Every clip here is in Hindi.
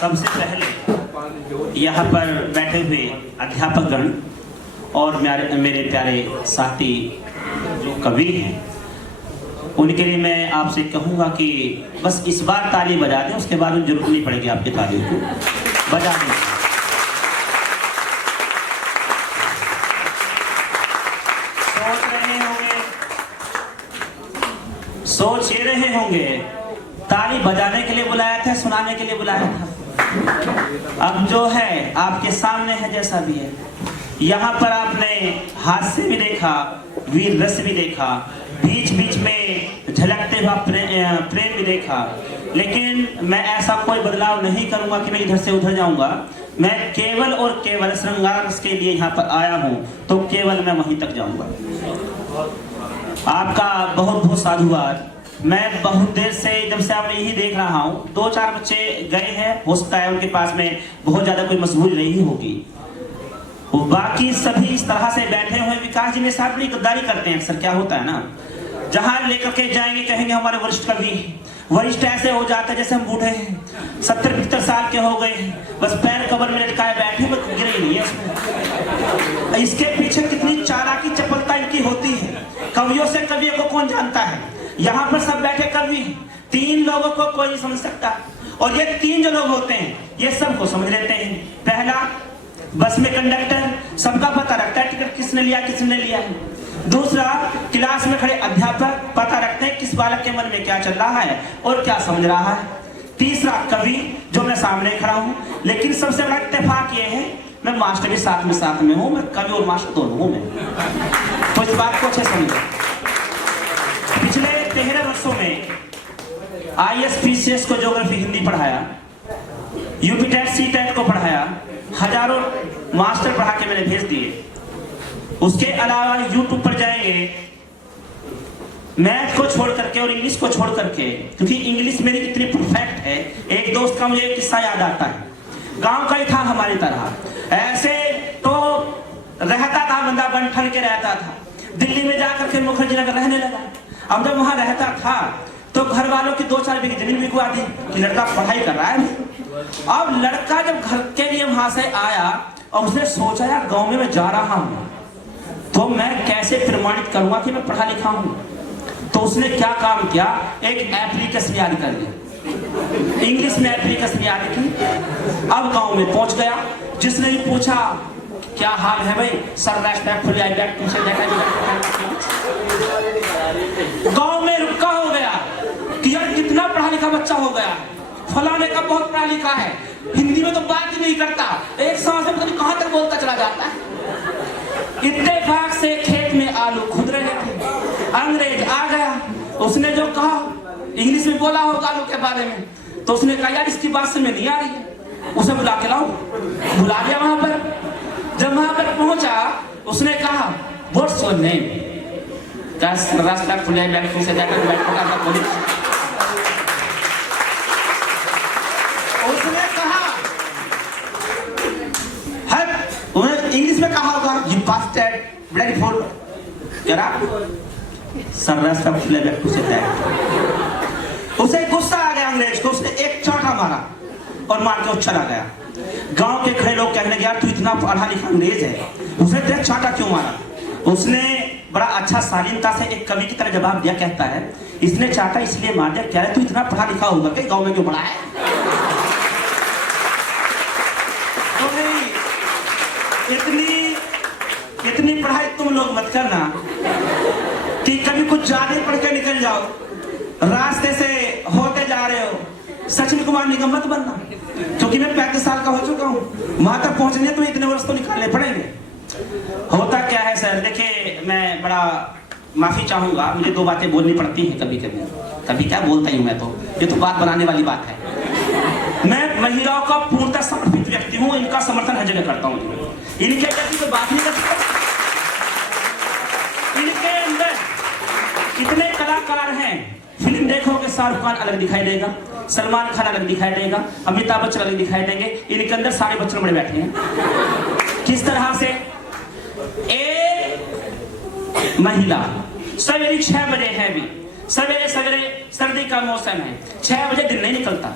सबसे पहले यहाँ पर बैठे हुए अध्यापकगण और मेरे प्यारे साथी जो कवि हैं, उनके लिए मैं आपसे कहूँगा कि बस इस बार ताली बजा दें, उसके बाद जरूरत नहीं पड़ेगी आपकी तालियों को बजा दें। सोच ये रहे होंगे ताली बजाने के लिए बुलाया था, सुनाने के लिए बुलाया था। अब जो है आपके सामने है, जैसा भी है। यहाँ पर आपने हास्य भी देखा, वीर रस भी देखा, बीच बीच में झलकते हुआ प्रेम भी देखा। लेकिन मैं ऐसा कोई बदलाव नहीं करूंगा कि मैं इधर से उधर जाऊंगा। मैं केवल और केवल श्रृंगार रस के लिए यहाँ पर आया हूँ, तो केवल मैं वहीं तक जाऊंगा। आपका बहुत बहुत साधुवाद। मैं बहुत देर से, जब से आप यही देख रहा हूँ, 2-4 बच्चे गए हैं, हो सकता है उनके पास में बहुत ज्यादा कोई मजबूरी नहीं होगी। बाकी सभी इस तरह से बैठे हुए विकास जी मेरे साथ बड़ी गद्दारी करते हैं। अक्सर क्या होता है ना, जहां लेकर के जाएंगे कहेंगे हमारे वरिष्ठ कवि, वरिष्ठ ऐसे हो जाते हैं जैसे हम बूढ़े हैं, 70-75 साल के हो गए, बस पैर कबर में लटकाए बैठे, बस गिरे नहीं है उसमें। इसके पीछे कितनी चालाकी चपलता इनकी होती है। कवियों से कवियों को कौन जानता है। यहाँ पर सब बैठे कवि, 3 लोगों को कोई नहीं समझ सकता, और ये 3 जो लोग होते हैं ये सबको समझ लेते हैं। पहला, बस में कंडक्टर सबका पता रखता है टिकट किसने लिया किसने लिया है। दूसरा, क्लास में खड़े अध्यापक पता रखते हैं किस बालक के मन में क्या चल रहा है और क्या समझ रहा है। तीसरा, कवि जो मैं सामने खड़ा हूँ। लेकिन सबसे बड़ा इत्तेफाक ये है, मैं मास्टर भी साथ में हूँ, मैं कवि और मास्टर दोनों हूँ मैं। तो इस बात को अच्छे समझो। पिछले 13 वर्षों में IAS PCS को ज्योग्राफी हिंदी पढ़ाया, यूपीटेट सीटेट को पढ़ाया, हजारों मास्टर पढ़ा के मैंने भेज दिए। उसके अलावा यूट्यूब पर जाएंगे, मैथ को छोड़ करके और इंग्लिश को छोड़ करके, क्योंकि इंग्लिश मेरी इतनी परफेक्ट है। एक दोस्त का मुझे एक किस्सा याद आता है, गांव का ही था हमारी तरह। ऐसे तो रहता था बंदा, बन ठन के रहता था। दिल्ली में जाकर के मुखर्जी नगर रहने लगा। अब जब वहां रहता था तो घर वालों की 2-4 बीघी जमीन बिकवा दी कि लड़का पढ़ाई कर रहा है। अब लड़का जब घर के लिए वहां से आया और उसने सोचा यार गांव में मैं जा रहा हूं तो मैं कैसे प्रमाणित करूंगा कि मैं पढ़ा लिखा हूं। तो उसने क्या काम किया, एक एप्लीकेशन याद कर लिया, इंग्लिश में एप्लीकेशन याद की। अब गांव में पहुंच गया, जिसने भी पूछा क्या हाल है भाई, सर रेस्पेक्टफुली आई बैक पूछे गांव में रुका हो गया कि यार कितना पढ़ा लिखा बच्चा हो गया, फलाने का बहुत पढ़ा लिखा है, हिंदी में तो बात ही नहीं करता, एक सांस में पता नहीं कहां तक बोलता चला जाता है। इत्तेफाक से खेत में आलू खुद रहे थे, अंग्रेज आ गया, उसने जो कहा इंग्लिश में बोला होगा आलू के बारे में, तो उसने कहा यार इसकी बात समझ नहीं आ रही है, उसे बुला के लाओ। बुला गया वहां पर। जब वहां पर पहुंचा उसने कहा what's your name, respectfully back से जाकर बैठ का बोली। उसने कहा हर इंग्लिश में कहा होगा यू बास्टर्ड ब्लडी फूल, जरा सर रेस्पेक्टफुली बैक से जाकर। उसे गुस्सा आ गया अंग्रेज को, उसने एक चाटा मारा और मार के वो चला गया। गांव के खड़े लोग कहने लगे यार तू इतना पढ़ा लिखा अंग्रेज है, उसने तेरा चाटा क्यों मारा। उसने बड़ा अच्छा शालीनता से एक कवि की तरह जवाब दिया, कहता है इसने चाटा इसलिए मार दिया, क्या है तू इतना पढ़ा लिखा होगा कि गांव में क्यों पढ़ा है। तो इतनी पढ़ाई तुम लोग मत करना कि कभी कुछ ज्यादा पढ़ के निकल जाओ, रास्ते से होते जा रहे हो सचिन कुमार निगम मत बनना, क्योंकि मैं 35 साल का हो चुका हूँ। वहां तक पहुंचने तो इतने वर्ष तो निकालने पड़ेंगे। होता क्या है सर, देखिए मैं बड़ा माफी चाहूंगा, मुझे 2 बातें बोलनी पड़ती हैं कभी कभी क्या बोलता ही हूँ मैं, तो ये तो बात बनाने वाली बात है। मैं महिलाओं का पूर्णतः समर्पित व्यक्ति हूँ, इनका समर्थन हर जगह करता हूँ, इनके प्रति कोई बात नहीं करता। इनके अंदर कितने कलाकार हैं, फिल्म देखोगे शाहरुख खान अलग दिखाई देगा, सलमान खान अलग दिखाई देगा, अमिताभ बच्चन अलग दिखाई देंगे, इनके अंदर सारे बच्चन बड़े बैठे हैं। किस तरह से एक महिला सवेरे 6 बजे है, भी सवेरे सर्दी का मौसम है, 6 बजे दिन नहीं निकलता,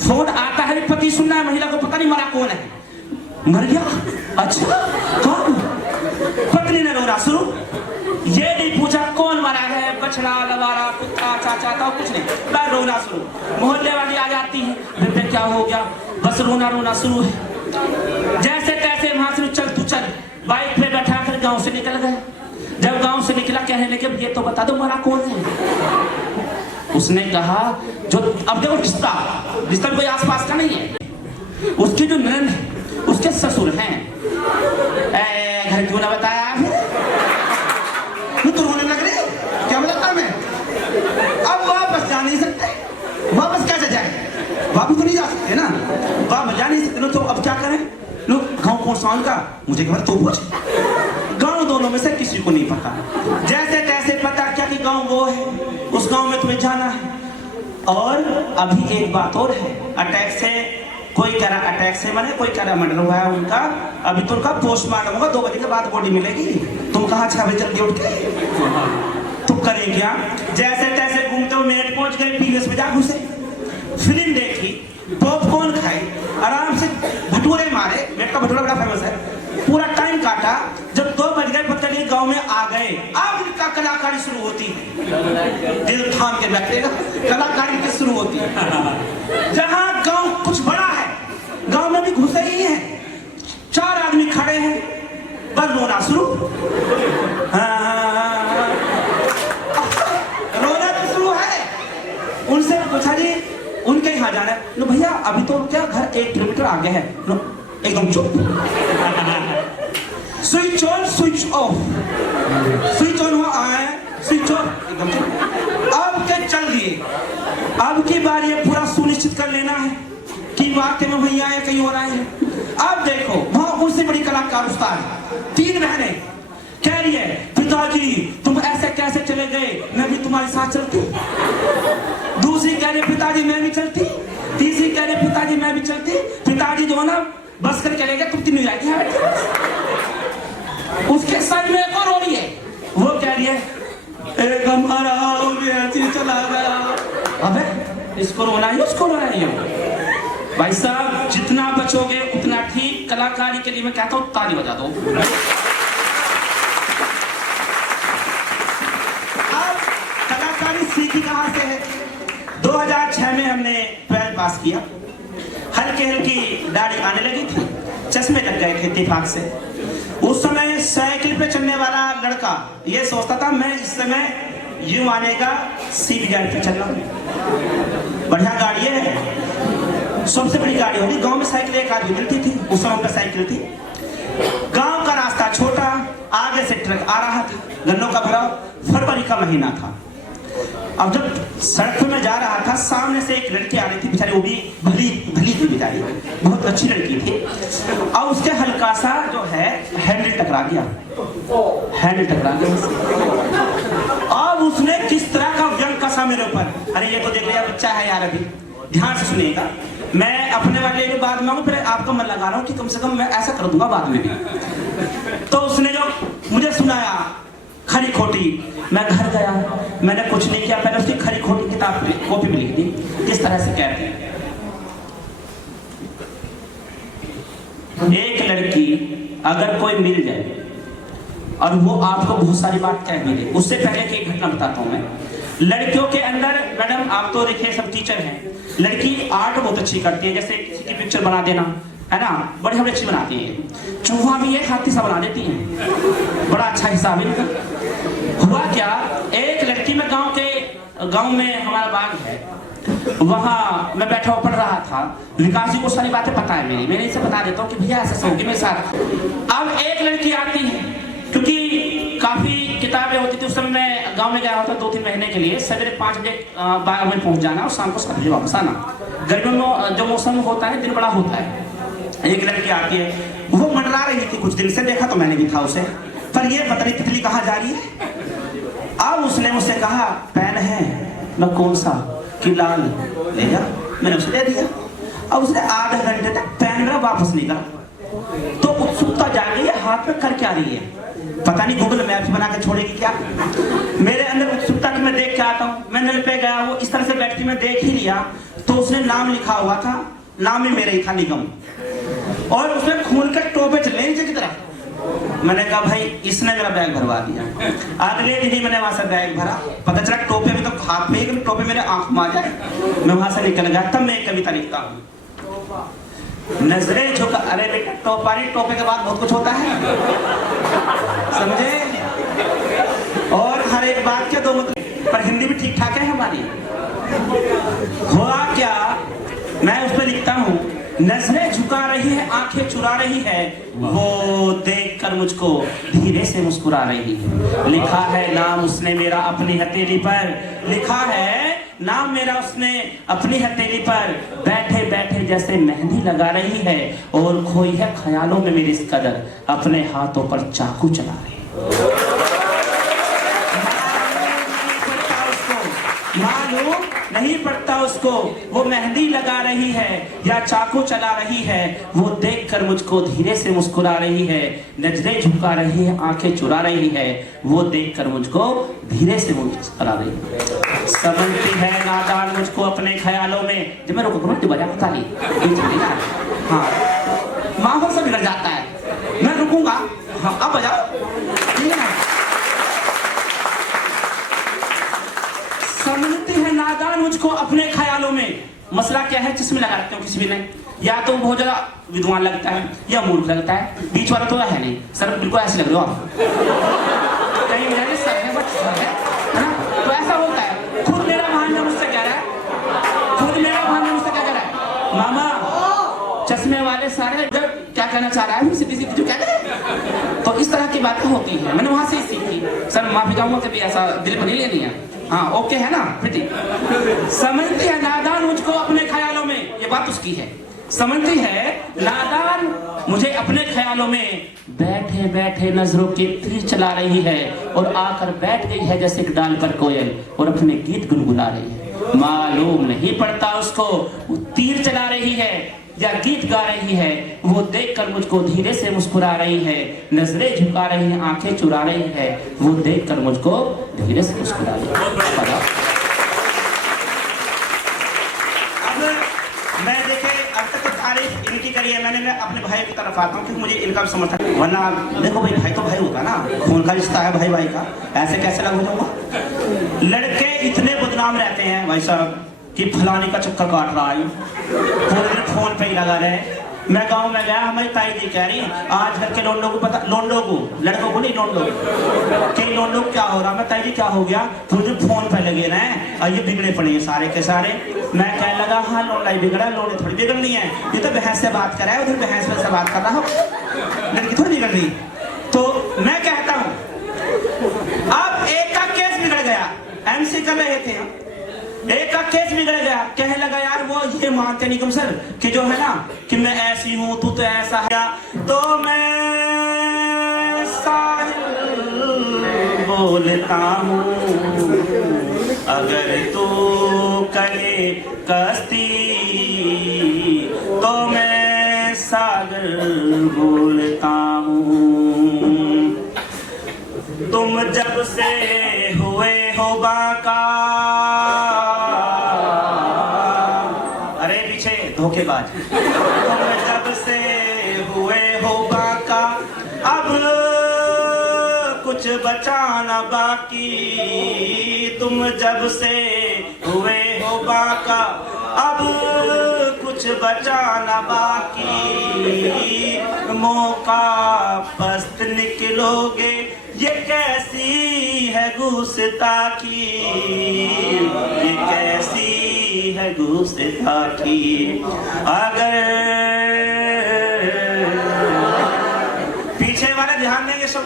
फोन आता है, पति सुनना है, महिला को पता नहीं मरा कौन है, मर गया, अच्छा कौन? पत्नी ने रोना शुरू, ये नहीं पूछा कौन मरा है, बछड़ा, लवारा, कुत्ता, चाचा था, कुछ नहीं, बस रोना शुरू। मोहल्ले वाली आ जाती है, बेटे क्या हो गया, बस रोना शुरू है। जैसे तैसे वहां से चल तू चल, बाइक पे बैठा कर गांव से निकल गए। जब गांव से निकला कहने लगे ये तो बता दो मरा कौन है। उसने कहा जो, अब देखो रिश्ता कोई आसपास का नहीं है, उसकी जो ननद है उसके ससुर हैं। घर क्यों ना बताया आपने? तो रोने लग रही, क्या बोला मैं? अब वापस जा नहीं सकते, वापस कैसे जाए? वापस तो नहीं जा सकते ना, वापस जा नहीं सकते, तो अब क्या करें? लोग गाँव कौन सा का, मुझे खबर तो पूछ। गाँव दोनों में से किसी को नहीं पता, जैसे तैसे पता क्या कि गाँव वो है, उस गाँव में तुम्हें जाना है। और अभी एक बात और है, अटैक से कोई कह रहा, अटैक से माने कोई कह रहा मर्डर हुआ है उनका, अभी तो उनका पोस्टमार्टम होगा, 2 बजे के बाद बॉडी मिलेगी। तुम कहा 6 बजे जल्दी उठ के तुम करें क्या? जैसे तैसे घूमते हुए नेट पहुंच गए, पीवीएस में जा घुसे, फिल्म देखी, पॉपकॉर्न खाई, आराम से भटूरे मारे, नेट का भटूरा बड़ा फेमस है, पूरा टाइम काटा। जब 2 बज गए पता नहीं गाँव में आ गए, अब उनका कलाकारी शुरू होती है, दिल थाम के बैठेगा, कलाकारी की शुरू होती है। जहाँ गाँव कुछ बड़ा है, गाँव में भी घुसे ही है, 4 आदमी खड़े हैं, बस रोना शुरू। रोना तो शुरू है। उनसे पूछा जी उनके यहाँ जाना है, लो भैया अभी तो क्या घर 1 किलोमीटर आगे है, लो एकदम चुप। Switch on switch off, switch on हुआ आए, स्विच ऑफ एकदम चुप। अब क्या चल दिए, अब की बार ये पूरा सुनिश्चित कर लेना है कि वाकई में भैया है कहीं हो रहा है। अब देखो वहां उनसे बड़ी कलाकार उस्ताद 3 बहनें कह रही है, पिताजी तुम ऐसे कैसे चले गए, मैं भी तुम्हारे साथ चलती। दूसरी कह रही पिताजी मैं भी चलती। तीसरी कह रही पिताजी मैं भी चलती। पिताजी जो है ना बस कर चले गए, तुम 3 जाएगी। उसके साथ में एक और हो रही है, वो कह रही है एक हमारा चला गया। अबे इसको रोना ही उसको रोना ही हो। भाई साहब जितना बचोगे उतना ठीक। कलाकारी के लिए मैं कहता हूँ ताली बजा दो। अब कलाकारी सीखी कहां से है? 2006 में हमने 12 पास किया, हल्की हल्की दाढ़ी आने लगी थी, चश्मे लग गए थे इत्तेफाक से। उस समय साइकिल पे चलने वाला लड़का ये सोचता था मैं इस समय यूं आने का सीट गाड़ी पे चल रहा हूं, बढ़िया गाड़ी है, सबसे बड़ी गाड़ी होगी। गांव में साइकिल एक आदमी मिलती थी, उस समय पर साइकिल थी। गांव का रास्ता छोटा, आगे से ट्रक आ रहा था, गन्नों का भराव, फरवरी का महीना था। अब जब सड़क पे मैं जा रहा था, सामने से एक लड़की आ रही थी, बेचारी वो भी भली भली थी बेचारी, बहुत अच्छी लड़की थी। और उसके हल्का सा जो है हैंडल टकरा गया, हैंडल टकरा गया। अब उसने किस तरह का व्यंग कसा मेरे ऊपर, अरे ये तो देख लिया बच्चा है यार, अभी ध्यान से सुनिएगा। मैं अपने वाले के बाद मांगू, फिर आपका मन लगा रहा हूँ कि कम से कम मैं ऐसा कर दूंगा बाद में भी। तो उसने जो मुझे सुनाया खरी खोटी, मैं घर गया, मैंने कुछ नहीं किया, पहले उसकी खरी खोटी किताब पे कॉपी में लिख दी। किस तरह से कहते हैं, एक लड़की अगर कोई मिल जाए और वो आपको बहुत सारी बात कह भी दे, उससे पहले की एक घटना बताता हूँ मैं। लड़कियों के अंदर, मैडम आप तो देखिए सब टीचर हैं, लड़की आर्ट बहुत अच्छी करती है, जैसे किसी की पिक्चर बना देना है ना, बड़ी बड़ी अच्छी बनाती है। चूहा भी एक हाथी सा बना देती है, बड़ा अच्छा हिसाब इनका। हुआ क्या, एक लड़की में गांव में हमारा बाग है, वहां मैं बैठा हुआ पढ़ रहा था। विकास जी को सारी बातें पता है मेरी, मैं इनसे बता देता हूँ कि भैया ऐसा होगी मेरे साथ। अब एक लड़की आती है, क्योंकि काफी किताबें होती थी उस समय, मैं गांव में गया होता 2-3 महीने के लिए, सवेरे 5 बजे बाग में पहुंच जाना और शाम को 7 बजे वापस आना। गर्मियों में जो मौसम होता है दिन बड़ा होता है। एक लड़की आती है, वो मंडरा रही थी, कुछ दिन से देखा तो मैंने भी था उसे, पर ये पता नहीं तितली कहाँ जा रही है। अब उसने मुझसे कहा पेन है, मैं कौन सा, कि लाल, ले जा, मैंने उसे दे दिया। अब उसने आधे घंटे तक पेन मेरा वापस नहीं करा। तो उत्सुकता जाग गई है, हाथ में कर क्या रही है, पता नहीं गूगल मैप्स बना के छोड़ेगी क्या। मेरे अंदर उत्सुकता कि मैं देख के आता हूँ। मैं नल पे गया, वो इस तरह से बैठती, मैं देख ही लिया। तो उसने नाम लिखा हुआ था, नाम में मेरा ही था निगम, और उसमें खून के टोपे चले नीचे की तरफ। मैंने कहा भाई इसने मेरा बैग भरवा दिया। अगले दिन ही मैंने वहां से बैग भरा, पता चला टोपे में तो हाथ में, टोपे मेरे आंख में आ जाए। मैं वहां से निकल गया। तब मैं एक कविता लिखता हूँ, नजरें झुका। अरे बेटा टोपा नहीं, टोपे के बाद बहुत कुछ होता है, समझे? और हर एक बात के दो मतलब, पर हिंदी भी ठीक ठाक है हमारी। हुआ क्या, मैं उस पर लिखता हूँ, नजरें झुका रही है, आंखें चुरा रही है, वो देखकर मुझको धीरे से मुस्कुरा रही है। लिखा है नाम उसने मेरा अपनी हथेली पर, लिखा है नाम मेरा उसने अपनी हथेली पर, बैठे बैठे जैसे मेहंदी लगा रही है, और खोई है ख्यालों में मेरी इस कदर, अपने हाथों पर चाकू चला रही है। मालूम नहीं पड़ता उसको, वो मेहंदी लगा रही है या चाकू चला रही है, वो देखकर मुझको धीरे से मुस्कुरा रही है। नजरें झुका रही है, आंखें चुरा रही है, वो देखकर मुझको धीरे से मुस्कुरा रही है। समझती है नादान मुझको अपने ख्यालों में। जब मैं रुकूंगा बजा पता नहीं, हाँ माहौल से बिगड़ जाता है। मैं रुकूंगा, हाँ अब बजाओ, ठीक है ना? समझती है नादान मुझको अपने ख्यालों में। मसला क्या है, चश्मे लगा रखते हो किसी भी ने, या तो बहुत ज्यादा विद्वान लगता है या मूर्ख लगता है, बीच वाला तो है नहीं। सर बिल्कुल ऐसे लग रहे हो आप, कहीं मेरे सर है बट सर है ना, तो ऐसा होता है। खुद मेरा भांजा मुझसे कह रहा है, खुद मेरा भांजा मुझसे क्या कह रहा है, मामा चश्मे वाले सारे क्या कहना चाह रहा है, सीधी सीधी जो कहते हैं। तो इस तरह की बातें होती है, मैंने वहां से ही सीखी। सर माफी चाहूंगा कभी ऐसा दिल पर नहीं लेनी है, हाँ ओके है ना प्रीति? समझती है नादान मुझको अपने ख्यालों में, ये बात उसकी है। समझती है नादान मुझे अपने ख्यालों में, बैठे बैठे नजरों के तीर चला रही है, और आकर बैठ गई है जैसे एक डाल पर कोयल, और अपने गीत गुनगुना रही है। मालूम नहीं पड़ता उसको, वो तीर चला रही है या गीत गा रही है, वो देखकर मुझको धीरे से मुस्कुरा रही है। नजरें झुका रही है, आंखें चुरा रही है, वो देखकर मुझको धीरे से मुस्कुरा रही है। अब मैं देखे अब तक तो तारीफ इनकी करी है, मैं अपने भाई की तरफ आता हूँ क्योंकि मुझे इनका समर्थन, वरना देखो भाई भाई तो भाई होगा ना, खून का रिश्ता है भाई भाई का, ऐसे कैसे लग हो जाऊंगा। लड़के इतने बदनाम रहते हैं भाई साहब कि फलाने का चक्कर काट रहा है, पूरे दिन फोन पे ही लगा रहे। मैं गांव में गया, हमारी ताई जी कह रही आजकल के लोंडों को पता, लोंडों को, लड़कों को नहीं, लोंडों के लोंडों क्या हो रहा। मैं ताई जी क्या हो गया, पूरे फोन पे लगे रहे और ये बिगड़े पड़े हैं सारे के सारे। मैं कहने लगा हाँ लोंडा ही बिगड़ा, लोंडे थोड़ी बिगड़नी है, ये तो बहस से बात कर रहा है, उधर बहस से बात कर रहा हो, लड़की थोड़ी बिगड़ रही। तो मैं कहता हूँ अब एक का केस बिगड़ गया, MC कर रहे थे, एक का केस बिगड़ गया, कहने लगा यार वो ये मानते नहीं कम सर कि जो है ना कि मैं ऐसी हूं, तू तो ऐसा है, तो मैं साहिल बोलता हूँ, अगर तू करे कश्ती तो मैं सागर बोलता हूँ। तुम जब से हुए हो बाका, धोखेबाज, तुम जब से हुए हो बाका, अब कुछ बचाना बाकी, तुम जब से हुए हो बाका, अब कुछ बचाना बाकी, मौका पस्त निकलोगे, ये कैसी है गुस्ताखी, ये कैसी है गुस्ताखी, अगर पीछे वाले ध्यान देंगे सब,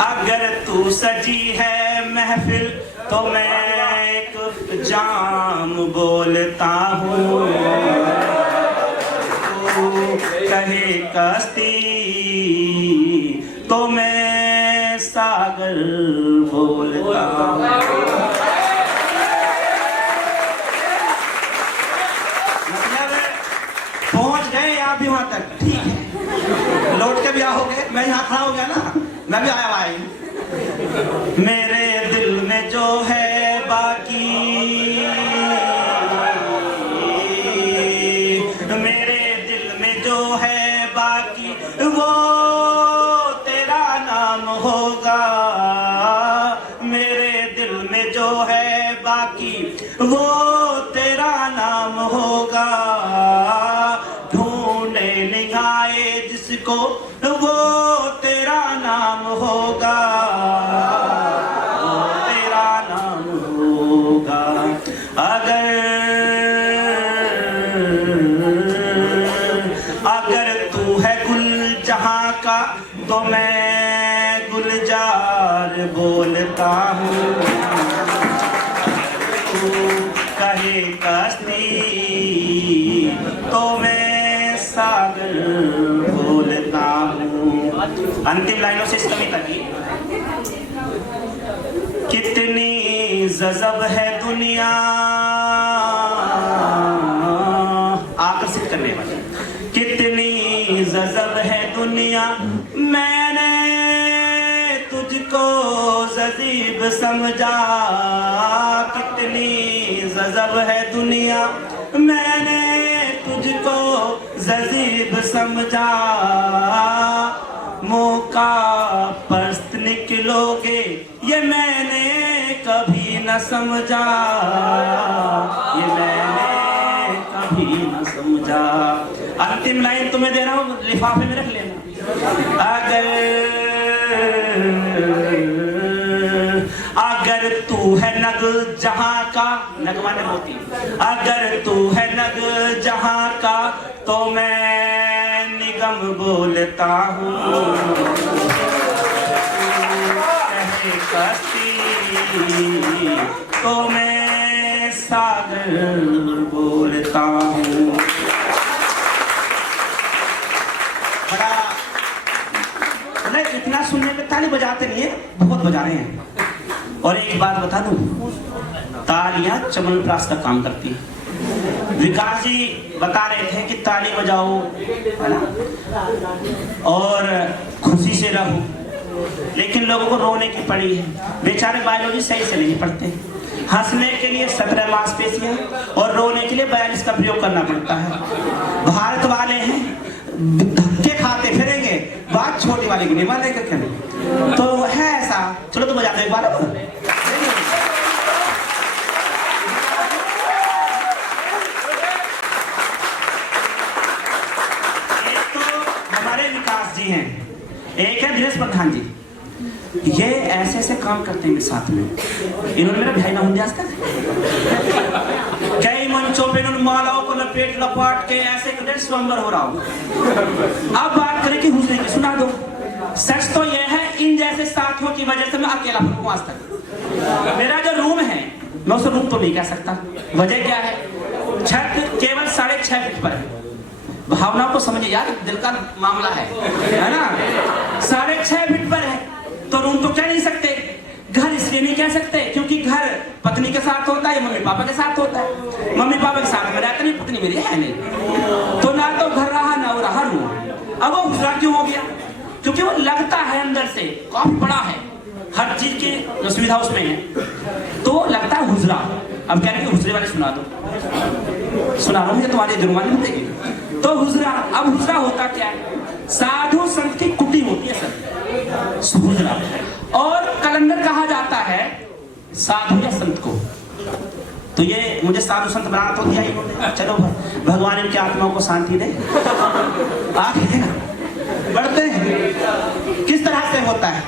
अगर तू सजी है महफिल तो मैं एक जाम बोलता हूँ, तू कहे कश्ती तो मैं सागर बोलता हूँ। भी वहां तक ठीक है, लौट के भी आओगे, मैं यहाँ खड़ा हो गया ना, मैं भी आया भाई, मेरे दिल में जो है बाकी नाम होगा, मेरे दिल में जो है बाकी वो तेरा नाम होगा। ढूंढे निगाहे जिसको वो तेरा नाम होगा, वो तेरा नाम होगा। अगर तू है गुल जहां का तो मैं गुलजार बोलता हूँ। तू कहे कश्ती तो मैं सागर बोलता हूँ। अंतिम लाइनों से इस कविता की, कितनी जज़ब है दुनिया, आकर्षित करने वाली, कितनी जज़ब है दुनिया, मैंने तुझको जज़ीब समझा। कितनी जज़ब है दुनिया, मैंने तुझको जज़ीब समझा। मौका परस्त निकलोगे ये मैंने कभी न समझा, ये मैंने कभी न समझा। अंतिम लाइन तुम्हें दे रहा हूं, लिफाफे में रख लेना। अगर तू है नग जहां का, नग माने मोती, अगर तू है नग जहां का तो मैं निगम बोलता हूँ। कहे कश्ती तो मैं सागर बोलता हूँ। बड़ा नहीं, इतना सुनने में ताली बजाते नहीं है, बहुत बजा रहे हैं। और एक बात बता दूं, तालियां चमनप्राश का काम करती है। विकास जी बता रहे थे कि ताली बजाओ, है ना, और खुशी से रहो, लेकिन लोगों को रोने की पड़ी है। बेचारे बायोलॉजी सही से नहीं पढ़ते। हंसने के लिए 17 मांसपेशियां और रोने के लिए 42 का प्रयोग करना पड़ता है। भारत वाले हैं, धक्के खाते फिरेंगे, बात छोटी वाली की नहीं मानेगा क्या? तो है ऐसा। चलो तो बजाते एक बार। एक तो हमारे विकास जी हैं, एक है दिनेश प्रधान जी। ये ऐसे ऐसे काम करते हैं साथ में। इन्होंने मेरा भाई ना आज तक कई मंचों पे इन्होंने मालाओं को लपेट लपाट के ऐसे स्वयंवर हो रहा हो। अब बात करें कि हुस्न की, सुना दो। सच तो यह है, इन जैसे साथियों की वजह से मैं अकेला हूं आज तक। मेरा जो रूम है, मैं उसे रूम तो नहीं कह सकता। वजह क्या है? छत केवल 6.5 फीट पर है। भावना को समझिए यार, दिल का मामला है ना। 6.5 फीट पर है तो रूम तो कह नहीं सकते। घर इसलिए नहीं कह सकते क्योंकि घर पत्नी के साथ होता है, मम्मी पापा के साथ होता है। मम्मी पापा के साथ में रहता नहीं, पत्नी मेरी है नहीं, तो ना तो घर रहा ना वो रहा रूम। अब वो गुजरा क्यों हो गया? क्योंकि वो लगता है अंदर से काफी बड़ा है, हर चीज की सुविधा उसमें है, तो लगता है हुजरा। अब कह रहे हुजरे वाले सुना दो, सुना दो मुझे, तुम्हारी जुर्मानी मिलेगी। तो हुजरा, अब हुजरा होता क्या है? साधु संत की कुटी होती है सर, हुजरा। और कलंदर कहा जाता है साधु या संत को। तो ये मुझे साधु संत बना तो दिया इन्होंने। चलो भगवान इनकी आत्माओं को शांति दे। आगे बढ़ते हैं, किस तरह से होता है।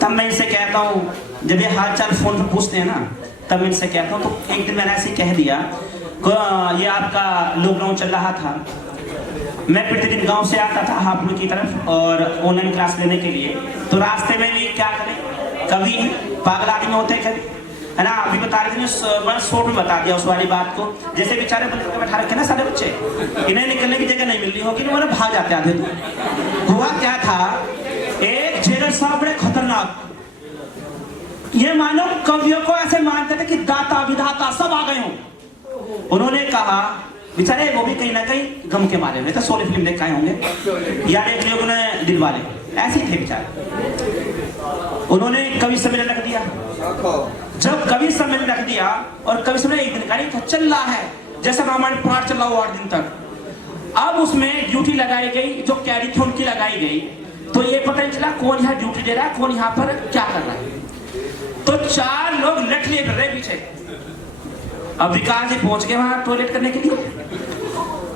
तब मैं इनसे कहता हूँ, जब ये हाल चाल फोन पर पूछते हैं ना, तब मैं इनसे कहता हूँ। तो एक दिन मैंने ऐसे कह दिया, ये आपका लॉकडाउन चल रहा था, मैं प्रतिदिन गांव से आता था हापुड़ की तरफ और ऑनलाइन क्लास लेने के लिए। तो रास्ते में भी क्या करें, कभी पागल आदमी होते हैं, कभी, है ना। अभी बता रहे थे, मैं शॉर्ट में बता दिया उस वाली बात को। जैसे बेचारे बैठा रखे ना सारे बच्चे, इन्हें निकलने की जगह नहीं मिल रही होगी, वो भाग जाते आधे। हुआ क्या था, एक जेलर साहब बड़े खतरनाक, ये मानो कवियों को ऐसे मानते थे कि दाता विधाता सब आ गए हों। उन्होंने कहा, बेचारे वो भी कहीं ना कहीं गम के मारे हुए थे, 16 फिल्म देख आए होंगे या देख लिया उन्होंने दिल वाले, ऐसे थे बेचारे। उन्होंने कवि सम्मेलन रख दिया। जब कवि सम्मेलन रख दिया, और कवि सम्मेलन एक दिन का नहीं था, चल रहा है, जैसा रामायण पाठ चल रहा हो 8 दिन तक। अब उसमें ड्यूटी लगाई गई, जो कैदी थे उनकी लगाई गई। तो ये पता नहीं चला कौन यहाँ ड्यूटी दे रहा है, कौन यहाँ पर क्या कर रहा है। तो 4 लोग लट लिए फिर रहे पीछे। अब विकास जी पहुंच गए वहां टॉयलेट करने के लिए।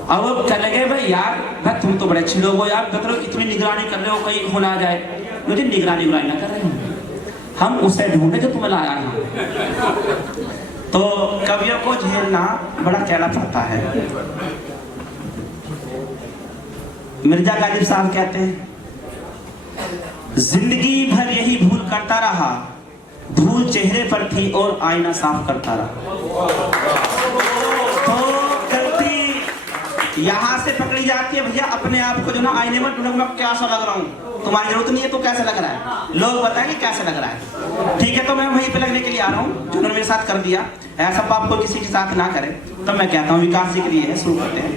अब वो कहने लगे भाई यार, भाई तुम तो बड़े अच्छे लोग हो यार, मतलब इतनी निगरानी कर रहे हो कहीं हो ना जाए। मुझे निगरानी ना कर रहे हो, हम उसे ढूंढे जो तुम्हें लाया यहाँ। तो कवियों को झेलना बड़ा कहना पड़ता है। मिर्जा गालिब साहब कहते हैं, जिंदगी भर यही भूल करता रहा, धूल चेहरे पर थी और आईना साफ करता रहा। तो गलती यहाँ से पकड़ी जाती है भैया, अपने आप को जो ना आईने में ढूंढूंगा कैसा लग रहा हूँ, तुम्हारी जरूरत नहीं है तो कैसे लग रहा है, लोग बताएंगे कैसे लग रहा है। ठीक है, तो मैं वहीं पे लगने के लिए आ रहा हूँ जो उन्होंने मेरे साथ कर दिया। ऐसा पाप कोई किसी के साथ ना करे। तो मैं कहता हूँ विकास जी के लिए शुरू करते हैं।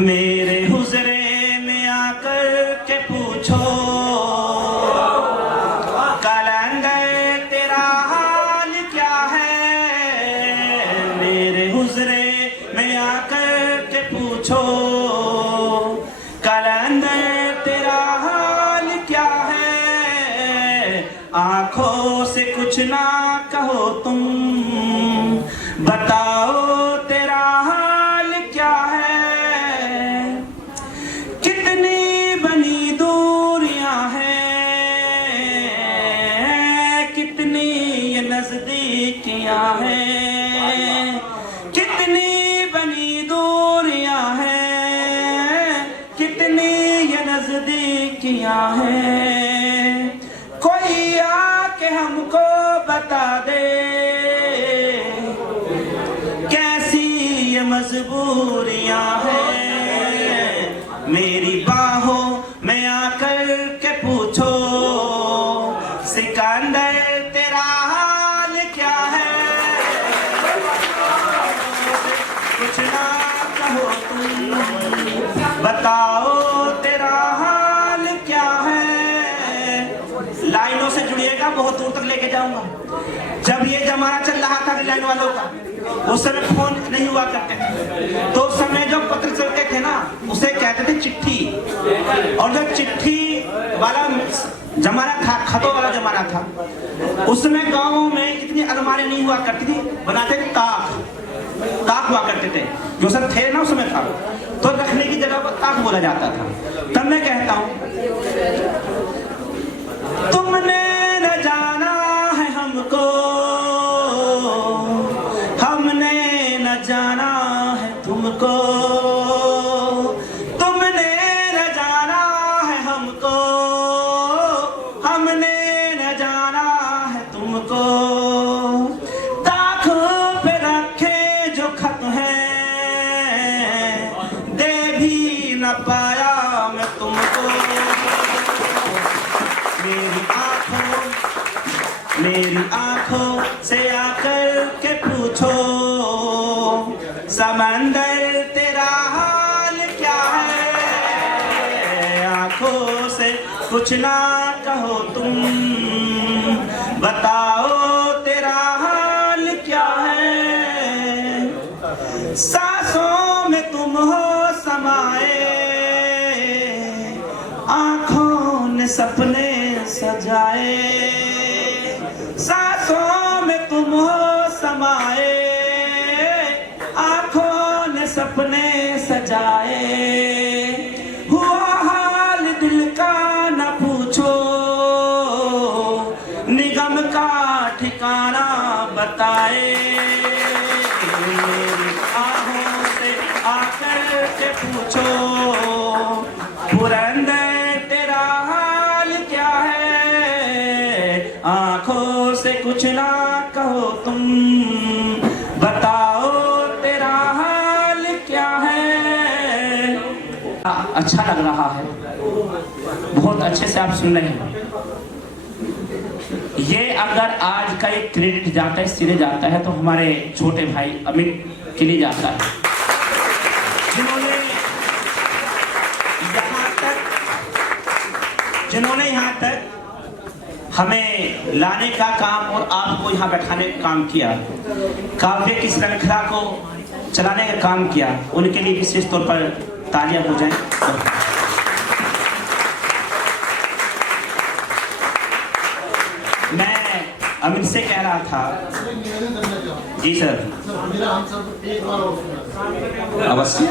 मेरे हुजरे में आकर के पूछो कलंदर तेरा हाल क्या है। मेरे हुजरे में आकर के पूछो कलंदर तेरा हाल क्या है। आंखों से कुछ ना कहो तुम, बताओ तेरा हाल क्या है। कितनी बनी दूरियां हैं, कितनी ये नजदीकियां हैं। कितनी बनी दूरियां हैं, कितनी ये नजदीकियां हैं। कोई आके हमको बता दे मजबूरियां हैं। मेरी बाहों में आकर के पूछो सिकंदर तेरा हाल क्या है। कुछ ना कहो तुम, बताओ तेरा हाल क्या है। लाइनों से जुड़िएगा, बहुत दूर तक लेके जाऊंगा। जब ये जमाना चल रहा था लाइन वालों का, उस समय फोन नहीं हुआ करते थे, तो उस समय जो पत्र चलते थे ना उसे कहते थे चिट्ठी। और जो चिट्ठी वाला जमाना था, खतों वाला जमाना था, उस समय गाँवों में इतनी अलमारी नहीं हुआ करती थी, बनाते थे ताक हुआ करते थे, जो सब थे ना उस समय था, तो रखने की जगह पर ताक बोला जाता था। तब मैं कहता हूँ, तुमने न जाना है हमको, जाना है तुमको। तुमने न जाना है हमको, हमने न जाना है तुमको। ताकों पे रखे जो खत हैं, दे भी न पाया मैं तुमको। मेरी आंखों से आकर के पूछो समंदर तेरा हाल क्या है। आंखों से कुछ ना कहो तुम, बताओ तेरा हाल क्या है। सांसों में तुम हो समाए, आंखों ने सपने सजाए। सांसों में तुम हो समाए, आंखों ने सपने सजाए। हुआ हाल दिल का न पूछो, निगम का ठिकाना बताए। मेरी आहों से आकर के पूछो पुरंदर तेरा हाल क्या है। आंखों से कुछ ना कहो तुम, बताओ तेरा हाल क्या है। अच्छा लग रहा है, बहुत अच्छे से आप सुन रहे हैं। ये अगर आज का एक क्रेडिट जाता है, सिरे जाता है, तो हमारे छोटे भाई अमित के लिए जाता है, जिन्होंने यहाँ तक हमें लाने का काम और आपको यहाँ बैठाने का काम किया, काव्य की श्रृंखला को चलाने का काम किया। उनके लिए विशेष तौर पर तालियां हो जाएं। अमित से कह रहा था। जी सर, अवश्य।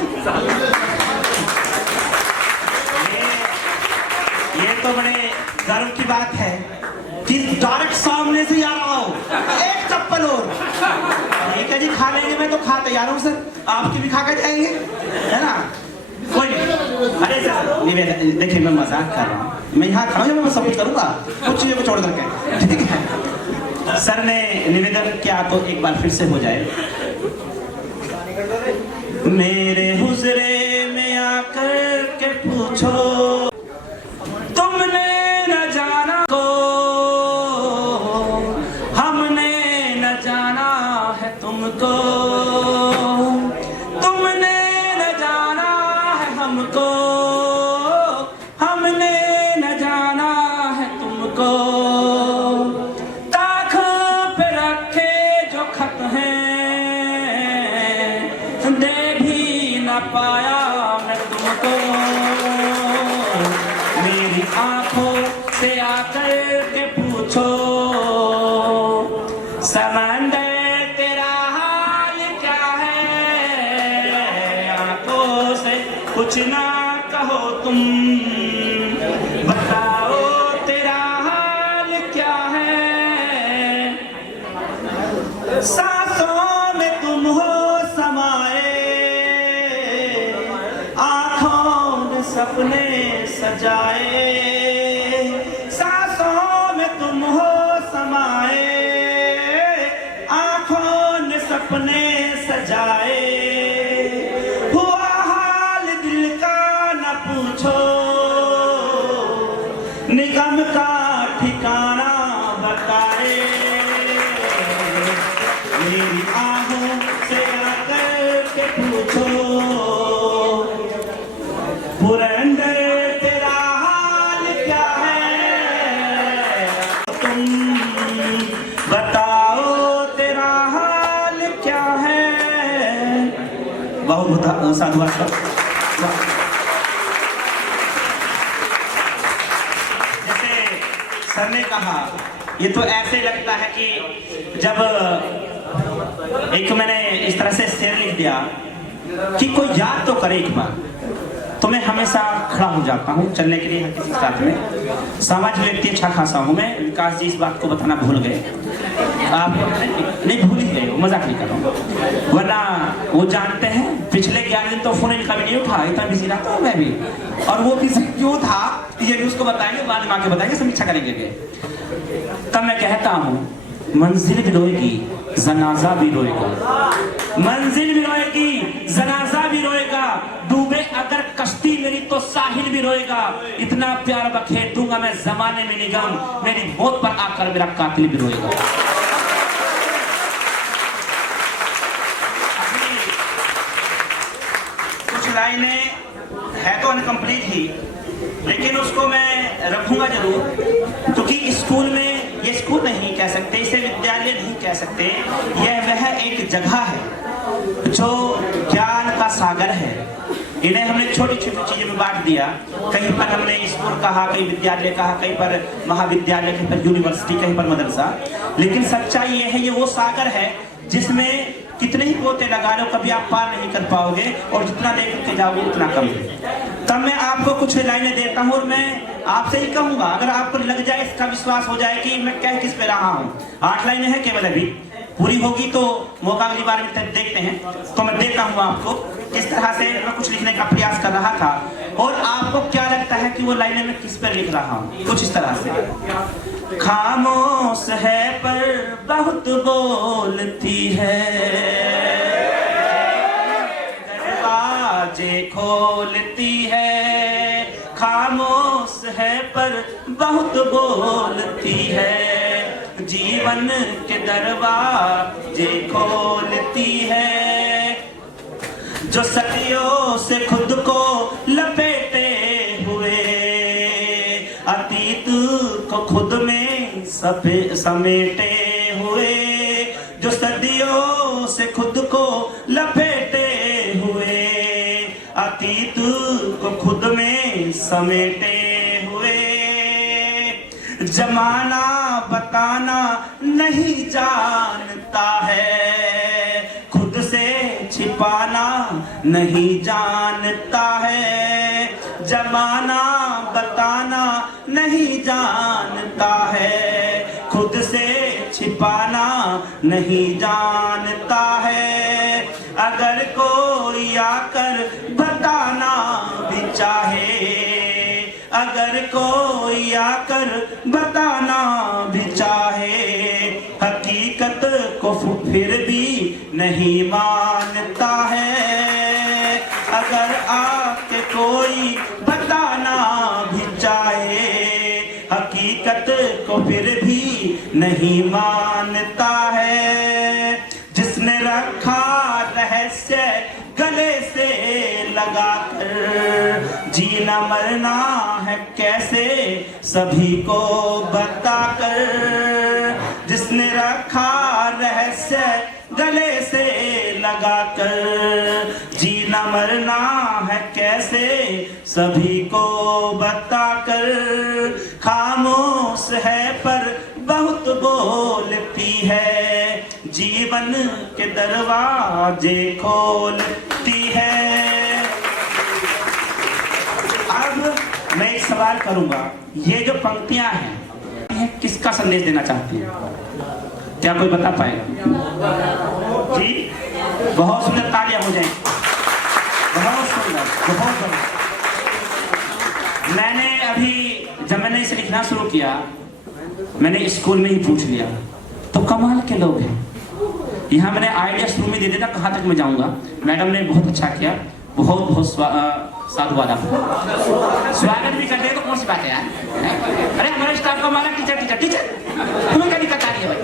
ये तो बड़े गर्व की बात है कि डायरेक्ट सामने से आ रहा हो, एक चप्पल और। ठीक है जी, खा लेंगे, मैं तो खा तैयार हूँ सर, आपकी भी खा कर जाएंगे, है ना? कोई नहीं। अरे सर देखिए, मैं मजाक कर रहा हूँ, मैं यहाँ खड़ा हूँ, मैं सब कुछ करूँगा, कुछ चीज़ों को छोड़ करके, ठीक है? सर ने निवेदन किया तो एक बार फिर से हो जाए। मेरे हुजरे में आकर के पूछो, तुमने न जाना को, हमने न जाना है तुमको, तुमने न जाना है हमको, हमने न जाना है तुमको। ताख पे रखे जो खत हैं, दे भी न पाया मैं तुमको। मेरी आंखों से आकर के पूछो, समंदर तेरा हाल क्या है? आंखों से कुछ ना कहो तुम, बताओ तेरा हाल क्या है? सांसों में तुम हो समाए, आंखों ने सपने सजाए। सांसों में तुम हो समाए, आंखों ने सपने सजाए। हुआ हाल दिल का न पूछो, निगम का ठिकाना बताए। मेरी आहों से आकर के पूछो, पुरंदर तेरा हाल क्या है? तुम बताओ तेरा हाल क्या है? बहुत बहुत साधुवाद सर। जैसे सर ने कहा, ये तो ऐसे लगता है कि जब एक मैंने इस तरह से शेर लिख दिया कि कोई याद तो करे एक बार, तो मैं हमेशा खड़ा हो जाता हूँ चलने के लिए हर किसी साथ में। सामाजिक व्यक्ति अच्छा खासा हूँ मैं। विकास जी इस बात को बताना भूल गए, आप नहीं भूल ही गए, मजाक नहीं कर रहा हूँ, वरना वो जानते हैं पिछले 11 दिन तो फोन इनका भी नहीं उठा, इतना बिजी रहता हूँ मैं भी। और वो बिजी क्यों था ये भी उसको बताएंगे, बाद में आके बताएंगे, समीक्षा करेंगे भी। तब मैं कहता हूँ, मंजिल भी रोएगी जनाजा भी रोएगा, मंजिल भी रोएगी जनाजा भी रोएगा, डूबे अगर कश्ती मेरी तो साहिल भी रोएगा। इतना प्यार बखेर दूंगा मैं जमाने में निगम, मेरी मौत पर आकर मेरा कातिल भी रोएगा। कुछ लाइनें है तो अनकम्प्लीट ही, लेकिन उसको मैं रखूंगा जरूर, क्योंकि स्कूल में, ये स्कूल नहीं कह सकते, इसे विद्यालय नहीं कह सकते, यह वह एक जगह है जो ज्ञान का सागर है। इन्हें हमने छोटी छोटी चीजों में बांट दिया, कहीं पर हमने स्कूल कहा, कहीं विद्यालय कहा, कहीं पर महाविद्यालय, कहीं पर यूनिवर्सिटी, कहीं पर मदरसा, लेकिन सच्चाई ये है, ये वो सागर है जिसमें कितने ही गोते लगा लो कभी आप पार नहीं कर पाओगे, और जितना लेकर के जाओगे उतना कम है। तब मैं आपको कुछ लाइनें देता हूँ और मैं आपसे ही कहूंगा, अगर आपको लग जाए, इसका विश्वास हो जाए कि मैं कह किस पे रहा हूँ। 8 लाइनें हैं केवल, अभी पूरी होगी तो मौका अगली बार में देखते हैं। तो मैं देता हूँ आपको किस तरह से मैं कुछ लिखने का प्रयास कर रहा था, और आपको क्या लगता है कि वो लाइनें मैं किस पर लिख रहा हूँ। कुछ इस तरह से, खामोश है पर बहुत बोलती है, दरवाजे खोलती है। खामोश है पर बहुत बोलती है, जीवन के दरवाजे खोलती है। जो सदियों से खुद को लपेटे हुए, अतीत को खुद में समेटे हुए, जो सदियों से खुद को लपेटे हुए, अतीत को खुद में समेटे हुए, जमाना बताना नहीं जानता है, खुद से छिपाना नहीं जानता है। जमाना बताना नहीं जानता है, खुद से छिपाना नहीं जानता है। अगर कोई आकर बताना भी चाहे, अगर कोई आकर बताना भी चाहे, हकीकत को फिर भी नहीं मानता है। अगर आके कोई बताना भी चाहे, हकीकत को फिर भी नहीं मानता है। जिसने रखा रहस्य गले से लगाकर, जीना मरना है कैसे सभी को बताकर। जिसने रखा रहस्य गले से लगाकर, जीना मरना है कैसे सभी को बताकर। खामोश है पर बहुत बोलती है, जीवन के दरवाजे खोलती है। अब मैं एक सवाल करूंगा, ये जो पंक्तियां हैं किसका संदेश देना चाहती है? क्या कोई बता पाएगा? जी, बहुत सुंदर, तालियां हो जाए। बहुत सुंदर, बहुत सुंदर। मैंने अभी जब मैंने इसे लिखना शुरू किया, मैंने स्कूल में ही पूछ लिया, तो कमाल के लोग हैं। यहाँ मैंने आइडिया शुरू में दे दिया कहाँ तक मैं जाऊंगा। मैडम ने बहुत अच्छा किया, बहुत बहुत साधुवाद आपको। स्वागत भी कर रहे तो कौन सी बात है यार? अरे हमारे स्टाफ को हमारा टीचर टीचर टीचर, तुम्हें क्या दिक्कत आ रही है भाई?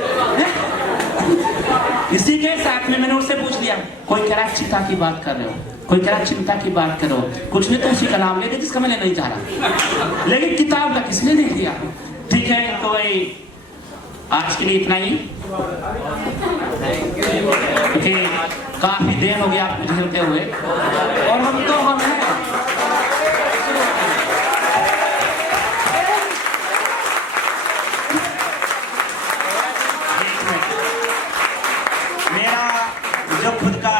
इसी के साथ में मैंने उससे पूछ लिया, कोई कह रहा चिंता की बात कर रहे हो, कोई कह रहा चिंता की बात करो, कुछ नहीं तो उसी का नाम ले दे जिसका मैं नहीं चाह रहा, लेकिन किताब का किसने देख लिया। ठीक है, तो भाई आज के लिए इतना ही, क्योंकि काफी देर हो गया आपको झेलते हुए, और हम तो हम हैं। मेरा जो खुद का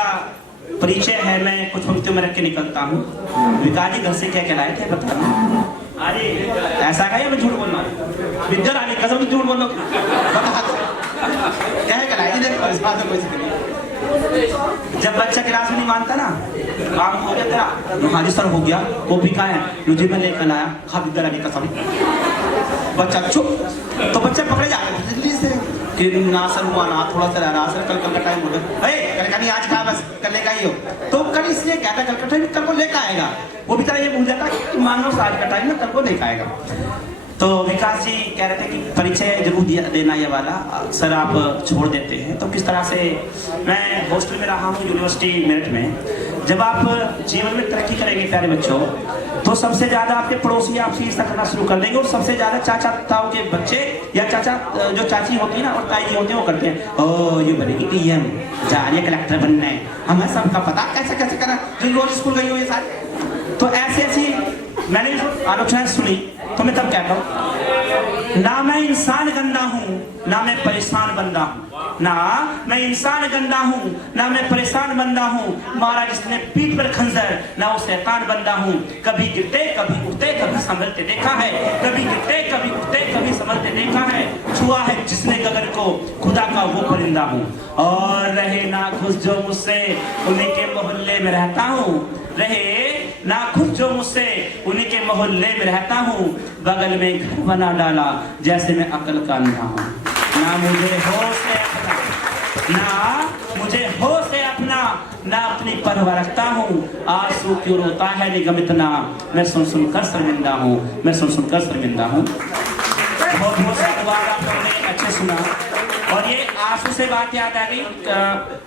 परिचय है, मैं कुछ पंक्तियों में रख के निकलता हूँ। विकास जी घर से क्या कहलाए थे बताना? अरे ऐसा क्या, मैं झूठ बोलना विद्या रानी कसम झूठ बोलो, क्या है कहलाए थे? जब बच्चा क्लास में नहीं मानता ना, काम हो गया तेरा, हाँ जी सर हो गया, वो भी कहा है मुझे मैं लेकर आया, खा विद्या रानी कसम। बच्चा चुप, तो बच्चे पकड़े जाते दिल्ली से कि ना सर हुआ ना, थोड़ा सा रहा सर, कल का टाइम हो गया, कल याज खा बस कल लेकर ही हो, तो कल इसलिए कहता कल का टाइम कल को लेकर आएगा। वो भी तरह ये भूल जाता कि मान लो आज का टाइम में कल को लेकर आएगा। तो विकास जी कह रहे थे कि परिचय जरूर देना ये वाला, सर आप छोड़ देते हैं। तो किस तरह से, मैं हॉस्टल में रहा हूँ यूनिवर्सिटी मेरठ में। जब आप जीवन में तरक्की करेंगे प्यारे बच्चों, तो सबसे ज्यादा आपके पड़ोसी आपसे ईर्ष्या करना शुरू कर देंगे, और सबसे ज्यादा चाचा ताऊ के बच्चे या चाचा जो चाची होती है ना और ताई जी होते हैं, वो करते हैं ओ ये बनेगी डीएम, जा रही है कलेक्टर बनना है, हमें सबका पता कैसे कैसे करना, जिन रोज स्कूल गई हो ये सारे। तो ऐसी ऐसी मैंने आलोचनाएं सुनी, तो मैं तब कहता हूँ ना मैं इंसान गंदा हूँ ना मैं परेशान बंदा हूँ, ना मैं इंसान गंदा हूँ ना मैं परेशान बंदा हूँ, मारा जिसने पीठ पर खंजर ना वो शैतान बंदा हूँ। कभी गिरते कभी उठते कभी संभलते देखा है, कभी गिरते कभी उठते कभी संभलते देखा है। छुआ है जिसने गगन को खुदा का वो परिंदा हूँ, और रहे ना खुश जो मुझसे उन्हीं के मोहल्ले में रहता हूँ, रहे ना खुश जो मुझसे उन्हीं के मोहल्ले में रहता हूँ। बगल में घर बना डाला जैसे मैं अकल का अंधा हूँ, ना मुझे होश है अपना, ना मुझे होश है अपना, ना अपनी परवाह रखता हूँ। आंसू क्यों रोता है निगम इतना, मैं सुन सुन कर शर्मिंदा हूँ, मैं सुन सुन कर शर्मिंदा हूँ। बहुत बहुत धन्यवाद, आप लोगों ने अच्छे सुना। और ये आंसू से बात याद आ गई,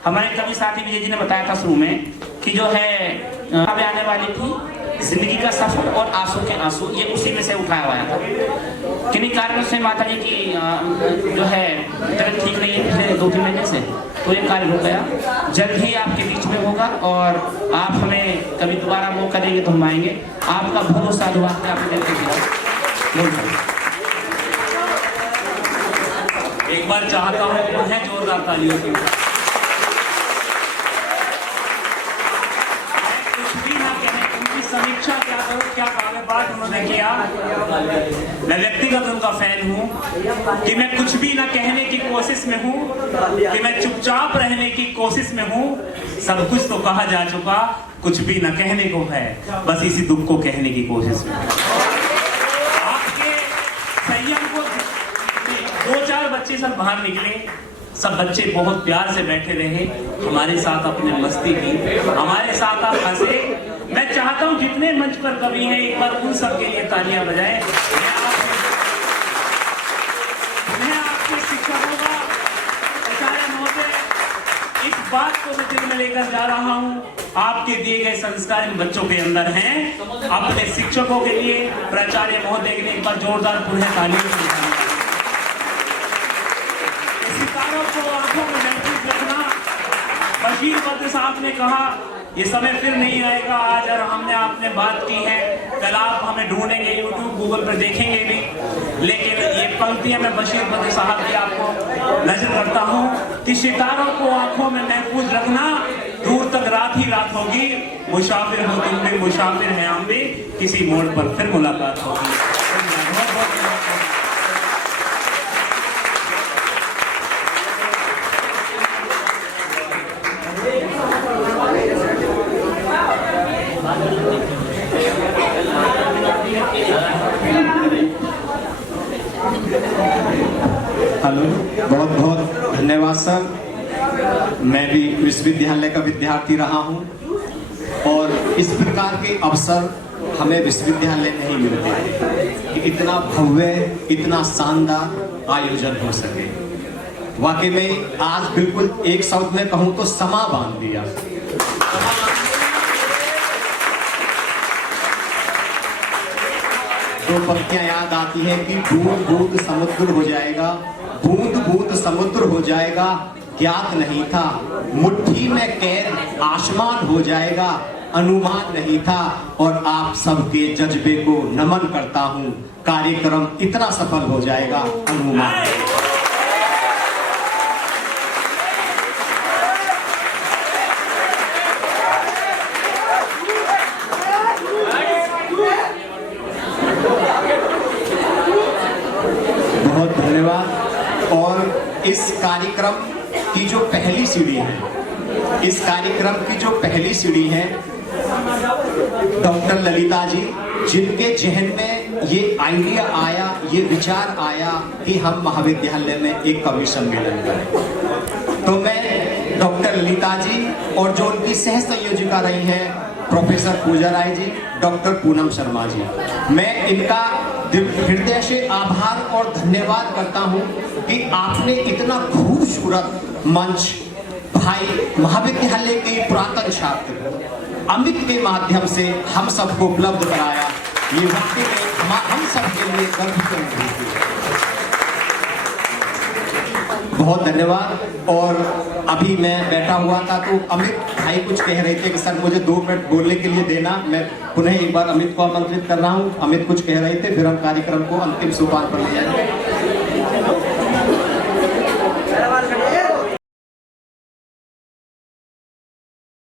हमारे कवि साथी विजय जी ने बताया था शुरू में कि जो है आने वाली थी जिंदगी का सफर और आंसू के आंसू, ये उसी में से उठाया हुआ था। किन्हीं कारणों से माता जी की जो है तबीयत ठीक नहीं है पिछले 2-3 महीने से, तो ये कार्य रुक गया। जल्द ही आपके बीच में होगा, और आप हमें कभी दोबारा मौका देंगे तो हम आएंगे। आपका बहुत साधुवाद आपने दिया। एक बार चाहता हूँ उन्हें जोरदार तालियों से। कुछ भी ना कहें, उनकी समीक्षा क्या करूँ, क्या काव्य पाठ उन्होंने किया। मैं व्यक्तिगत उनका फैन हूँ कि मैं कुछ भी ना कहने की कोशिश में हूँ, कि मैं चुपचाप रहने की कोशिश में हूँ। सब कुछ तो कहा जा चुका, कुछ भी ना कहने को है, बस इसी दुख को कहने की कोशिश में। आपके संयम को 2-4 बच्चे सब बाहर निकले, सब बच्चे बहुत प्यार से बैठे रहे, हमारे साथ अपने मस्ती की, हमारे साथ आप हंसे। मैं चाहता हूं जितने मंच पर कवि हैं एक बार उन सब के लिए तालियां बजाएं। मैं आपके शिक्षकों का आचार्य महोदय, इस बात को मैं दिल में लेकर जा रहा हूं, आपके दिए गए संस्कार इन बच्चों के अंदर हैं। अपने शिक्षकों के लिए, प्राचार्य महोदय के लिए एक बार जोरदार पुनः तालियां बजाएं। सितारों को आंखों में महफूज रखना। बशीर बद्र साहब ने कहा ये समय फिर नहीं आएगा, आज और हमने आपने बात की है, कल आप हमें ढूंढेंगे, यूट्यूब गूगल पर देखेंगे भी। लेकिन ये पंक्तियां मैं बशीर बद्र साहब की आपको नजर करता हूँ कि सितारों को आंखों में महफूज रखना, दूर तक रात ही रात होगी, मुसाफिर हो तुम भी, मुसाफिर हैं हम भी, किसी मोड़ पर फिर मुलाकात होगी। बहुत बहुत हेलो, बहुत बहुत धन्यवाद सर। मैं भी विश्वविद्यालय का विद्यार्थी रहा हूं और इस प्रकार के अवसर हमें विश्वविद्यालय में ही मिलते हैं कि इतना भव्य, इतना शानदार आयोजन हो सके। वाकई में आज बिल्कुल एक शब्द में कहूं तो समा बांध दिया। दो पंक्तियां याद आती हैं कि बूंद बूंद समुद्र हो जाएगा, बूंद बूंद समुद्र हो जाएगा, ज्ञात नहीं था, मुट्ठी में कैद आसमान हो जाएगा, अनुमान नहीं था। और आप सबके जज्बे को नमन करता हूं, कार्यक्रम इतना सफल हो जाएगा, अनुमान। बहुत धन्यवाद। और इस कार्यक्रम की जो पहली सीढ़ी है, इस कार्यक्रम की जो पहली सीढ़ी है, डॉक्टर ललिता जी, जिनके जहन में ये आइडिया आया, ये विचार आया कि हम महाविद्यालय में एक कवि सम्मेलन करें। तो मैं डॉक्टर ललिता जी और जो उनकी सह संयोजिका रही हैं प्रोफेसर पूजा राय जी, डॉक्टर पूनम शर्मा जी, मैं इनका हृदय से आभार और धन्यवाद करता हूं कि आपने इतना खूबसूरत मंच भाई महाविद्यालय के पुरातन छात्र अमित के माध्यम से हम सबको उपलब्ध कराया। ये वाकई में हम सबके लिए गर्व की अनुभूति है। बहुत धन्यवाद। और अभी मैं बैठा हुआ था तो अमित भाई कुछ कह रहे थे कि सर मुझे 2 मिनट बोलने के लिए देना। मैं पुनः एक बार अमित को आमंत्रित कर रहा हूँ। अमित कुछ कह रहे थे, फिर हम कार्यक्रम को अंतिम सोपान पर ले जाएंगे।